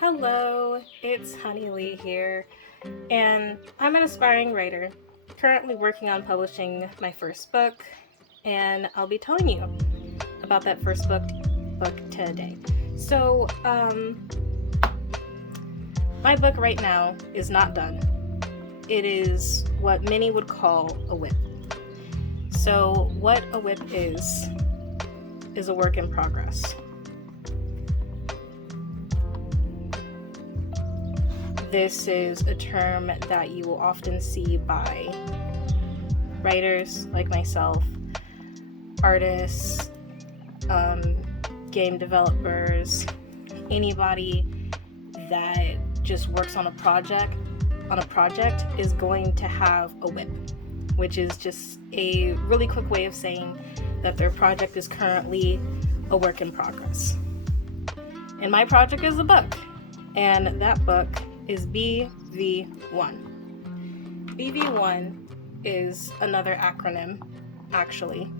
Hello, it's Honey Lee here, and I'm an aspiring writer, currently working on publishing my first book, and I'll be telling you about that first book today. So, my book right now is not done. It is what many would call a WIP. So, what a WIP is a work in progress. This is a term that you will often see by writers like myself, artists, game developers, anybody that just works on a project is going to have a WIP, which is just a really quick way of saying that their project is currently a work in progress. And my project is a book, and that book is BV1. BV1 is another acronym, actually.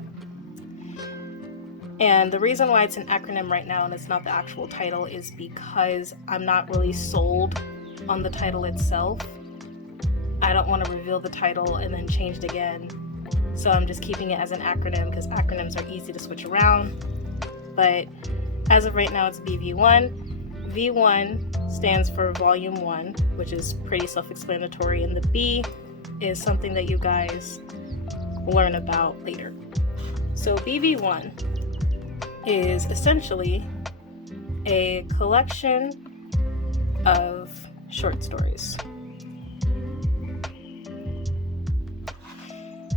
And the reason why it's an acronym right now and it's not the actual title is because I'm not really sold on the title itself. I don't want to reveal the title and then change it again. So I'm just keeping it as an acronym because acronyms are easy to switch around. But as of right now, it's BV1. V1 stands for Volume 1, which is pretty self-explanatory, and the B is something that you guys learn about later. So BV1 is essentially a collection of short stories.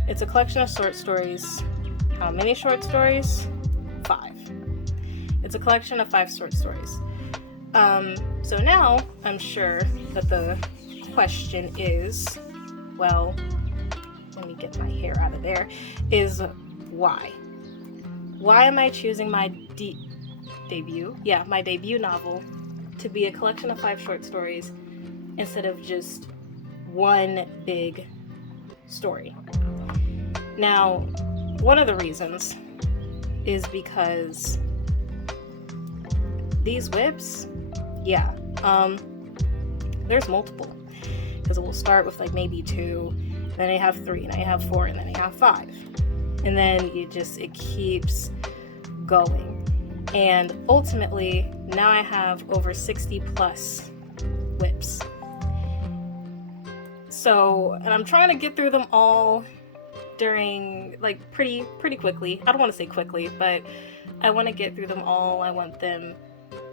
It's a collection of short stories. How many short stories? 5. It's a collection of 5 short stories. So now I'm sure that the question is, well, let me get my hair out of there, is why? Why am I choosing my debut novel to be a collection of 5 short stories instead of just one big story? Now, one of the reasons is because these WIPs, there's multiple, because it will start with like maybe 2, then I have 3, and I have 4, and then I have 5, and then it keeps going, and ultimately now I have over 60 plus WIPs. So, and I'm trying to get through them all during like pretty quickly. I don't want to say quickly, but I want to get through them all. I want them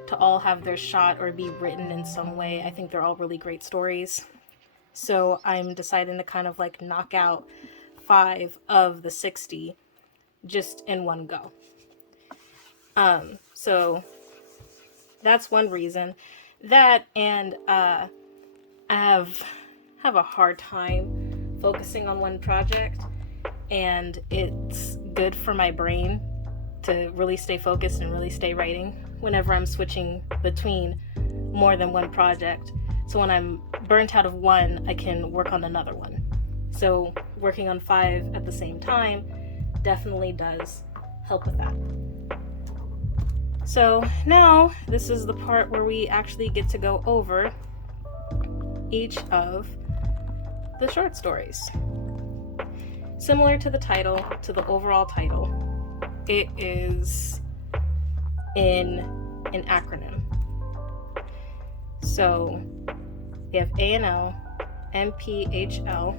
to all have their shot or be written in some way. I think they're all really great stories. So I'm deciding to kind of like knock out 5 of the 60 just in one go. So that's one reason. That, and I have a hard time focusing on one project, and it's good for my brain to really stay focused and really stay writing whenever I'm switching between more than one project. So when I'm burnt out of one, I can work on another one. So working on 5 at the same time definitely does help with that. So now this is the part where we actually get to go over each of the short stories. Similar to the title, to the overall title, it is in an acronym. So we have A&L, MPHL,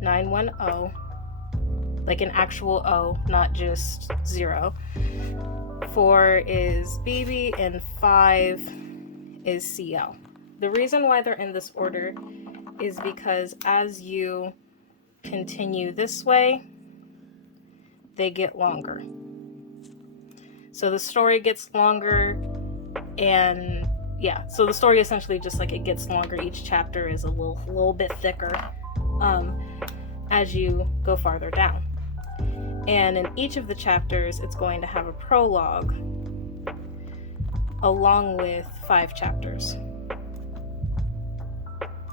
910, like an actual O, not just 0. 4 is BB, and 5 is CL. The reason why they're in this order is because as you continue this way, they get longer. So the story gets longer, and so the story essentially just like it gets longer. Each chapter is a little bit thicker as you go farther down. And in each of the chapters, it's going to have a prologue along with 5 chapters.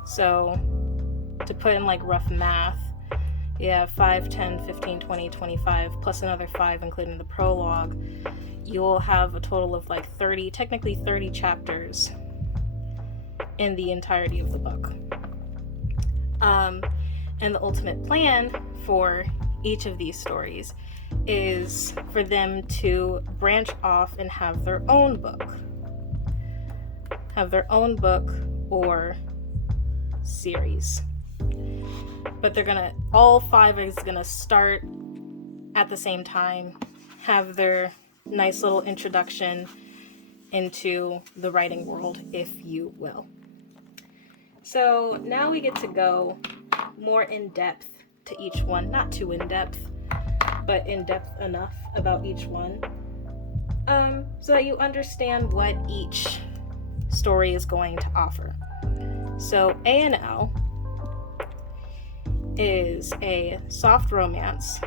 So to put in like rough math, you have 5, 10, 15, 20, 25, plus another 5, including the prologue. you'll have a total of like 30 chapters in the entirety of the book. And the ultimate plan for each of these stories is for them to branch off and have their own book. Or series. But all 5 is gonna start at the same time, have their nice little introduction into the writing world, if you will. So now we get to go more in depth to each one, not too in depth, but in depth enough about each one, so that you understand what each story is going to offer. So A&L is a soft romance,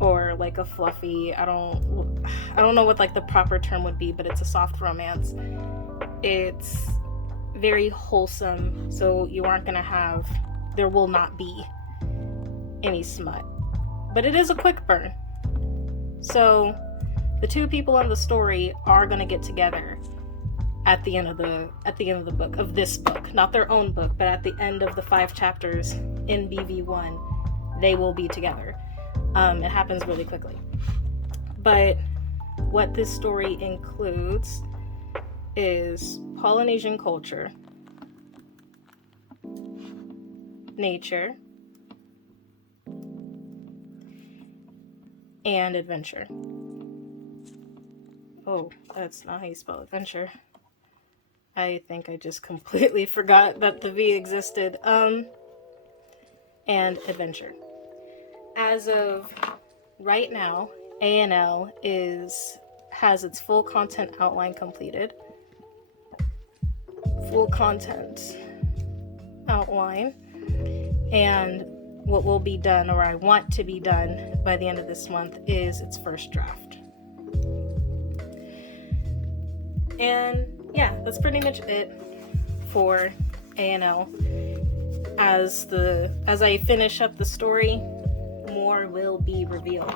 or like a fluffy, I don't know what like the proper term would be, but it's a soft romance. It's very wholesome, so there will not be any smut, but it is a quick burn. So the 2 people in the story are going to get together at the end of the book, of this book, not their own book, but at the end of the 5 chapters in BV1, they will be together. It happens really quickly. But what this story includes is Polynesian culture, nature, and adventure. Oh, that's not how you spell adventure. I think I just completely forgot that the V existed. And adventure. As of right now, A&L has its full content outline completed. Full content outline. And what will be done, or I want to be done by the end of this month, is its first draft. And yeah, that's pretty much it for A&L. As I finish up the story, more will be revealed,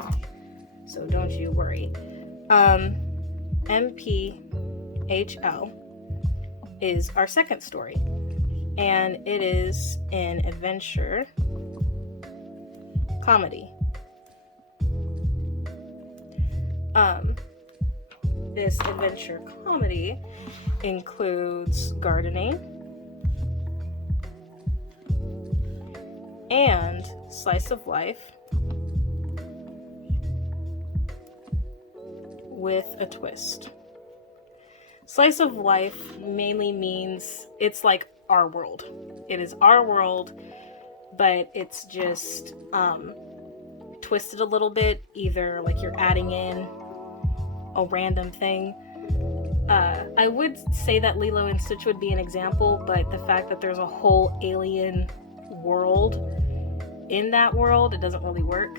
so don't you worry. MPHL is our second story, and it is an adventure comedy. This adventure comedy includes gardening and slice of life with a twist. Slice of life mainly means it's like our world. It is our world, but it's just twisted a little bit. Either like you're adding in a random thing. I would say that Lilo and Stitch would be an example, but the fact that there's a whole alien world in that world, it doesn't really work.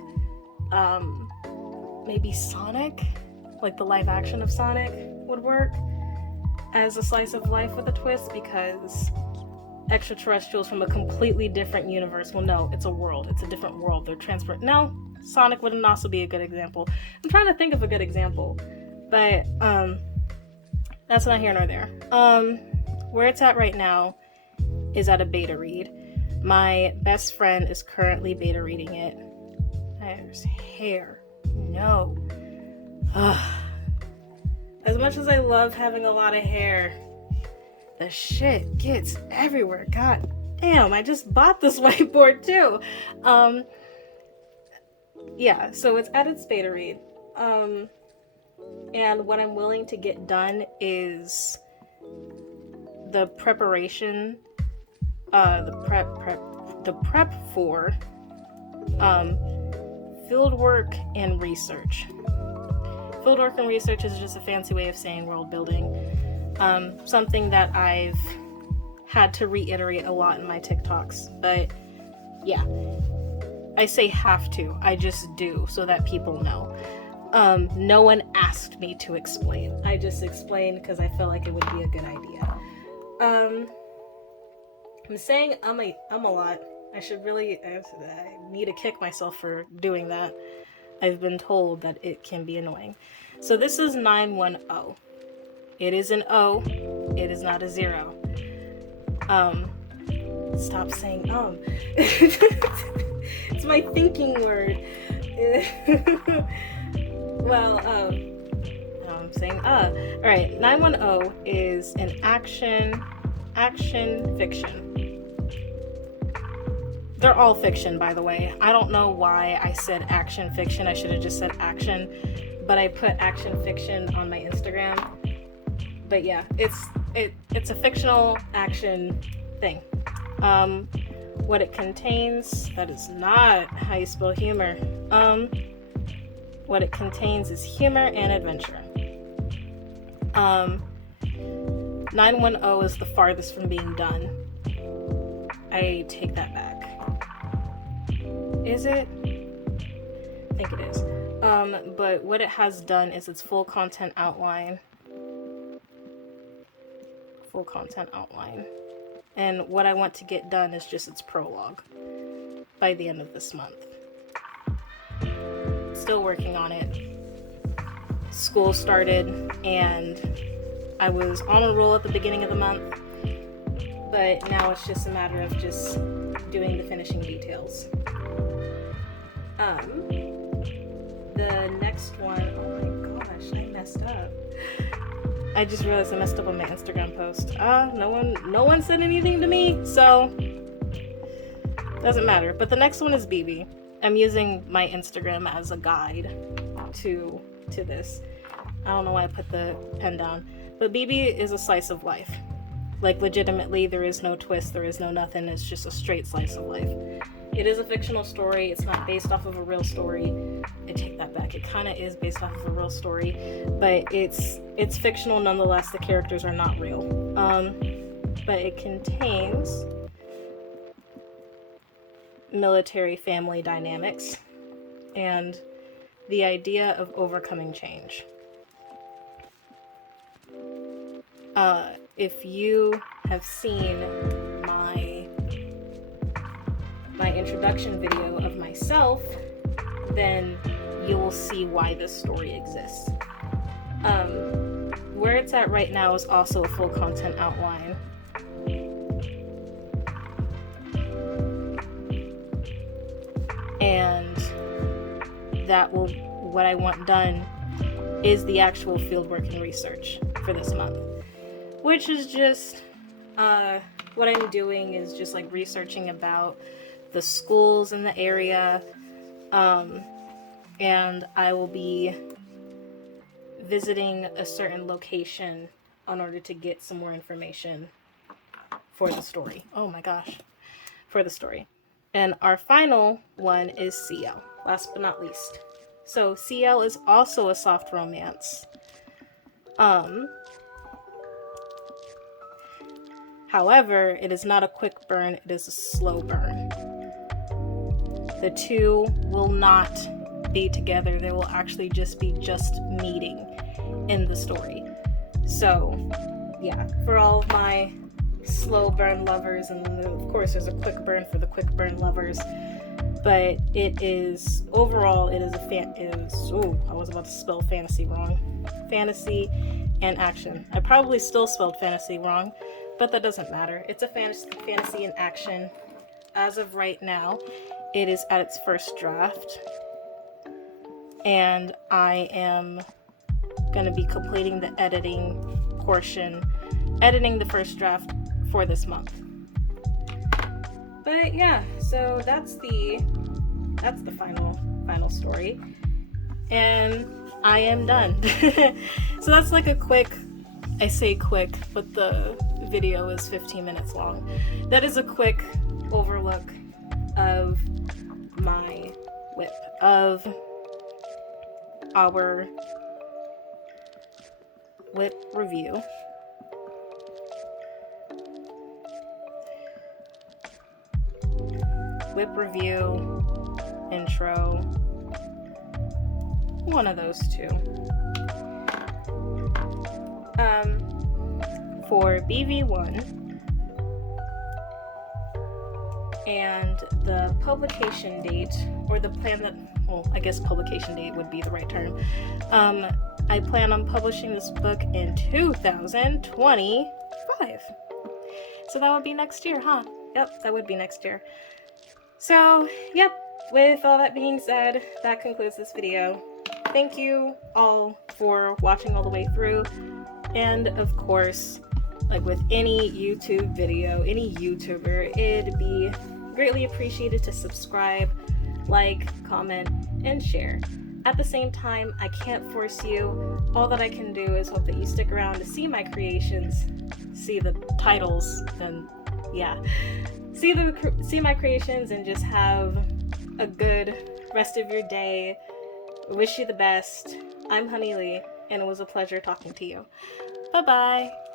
Maybe Sonic, like the live action of Sonic, would work as a slice of life with a twist, because extraterrestrials from a completely different universe. Well, no, it's a world. It's a different world. They're transferred. No, Sonic wouldn't also be a good example. I'm trying to think of a good example, but that's not here nor there. Where it's at right now is at a beta read. My best friend is currently beta reading it. There's hair. No. As much as I love having a lot of hair, the shit gets everywhere. God damn, I just bought this whiteboard too. Yeah, so it's at its beta read. And what I'm willing to get done is the preparation, the prep for fieldwork and research. Fieldwork and research is just a fancy way of saying world building. Something that I've had to reiterate a lot in my TikToks, but yeah, I say have to, I just do, so that people know. No one asked me to explain. I just explained because I felt like it would be a good idea. I'm saying I'm a lot. I need to kick myself for doing that. I've been told that it can be annoying. So this is 910. It is an O. It is not a 0. Stop saying It's my thinking word. Well, now I'm saying Alright, 910 is an action fiction. They're all fiction, by the way. I don't know why I said action fiction. I should have just said action, but I put action fiction on my Instagram. But yeah, it's a fictional action thing. What it contains, that is not how you spell humor. What it contains is humor and adventure. 910 is the farthest from being done. I take that back. Is it? I think it is. But what it has done is its full content outline. And what I want to get done is just its prologue by the end of this month. Still working on it. School started and I was on a roll at the beginning of the month, but now it's just a matter of just doing the finishing details. The next one, oh my gosh, I messed up. I just realized I messed up on my Instagram post. No one said anything to me, so doesn't matter. But the next one is BB. I'm using my Instagram as a guide to this. I don't know why I put the pen down. But BB is a slice of life. Like, legitimately, there is no twist, there is no nothing. It's just a straight slice of life. It is a fictional story. It's not based off of a real story. I take that back. It kind of is based off of a real story, but it's fictional nonetheless. The characters are not real. But it contains military family dynamics and the idea of overcoming change. If you have seen my introduction video of myself, then you will see why this story exists. Where it's at right now is also a full content outline. And what I want done is the actual fieldwork and research for this month. Which is just, what I'm doing is just like researching about the schools in the area, and I will be visiting a certain location in order to get some more information for the story. Oh my gosh, for the story. And our final one is CL, last but not least. So CL is also a soft romance. However, it is not a quick burn, it is a slow burn. The two will not be together, they will actually just be meeting in the story. So, yeah, for all of my slow burn lovers, and then of course there's a quick burn for the quick burn lovers, but it is, overall, I was about to spell fantasy wrong. Fantasy and action. I probably still spelled fantasy wrong, but that doesn't matter. It's a fantasy in action. As of right now, it is at its first draft. And I am going to be completing the editing portion, editing the first draft for this month. But yeah, so that's the final story. And I am done. So that's like a quick, I say quick, but the video is 15 minutes long. That is a quick overlook of my WIP, of our WIP review. WIP review, intro, one of those two. For BV1, and the publication date, or the plan that, well, I guess publication date would be the right term. I plan on publishing this book in 2025. So that would be next year, huh? Yep, that would be next year. So, yep, with all that being said, that concludes this video. Thank you all for watching all the way through. And of course, like with any YouTube video, any YouTuber, it'd be greatly appreciated to subscribe, like, comment, and share. At the same time, I can't force you. All that I can do is hope that you stick around to see my creations, see the titles, and yeah, see my creations, and just have a good rest of your day. Wish you the best. I'm Honey Lee, and it was a pleasure talking to you. Bye-bye.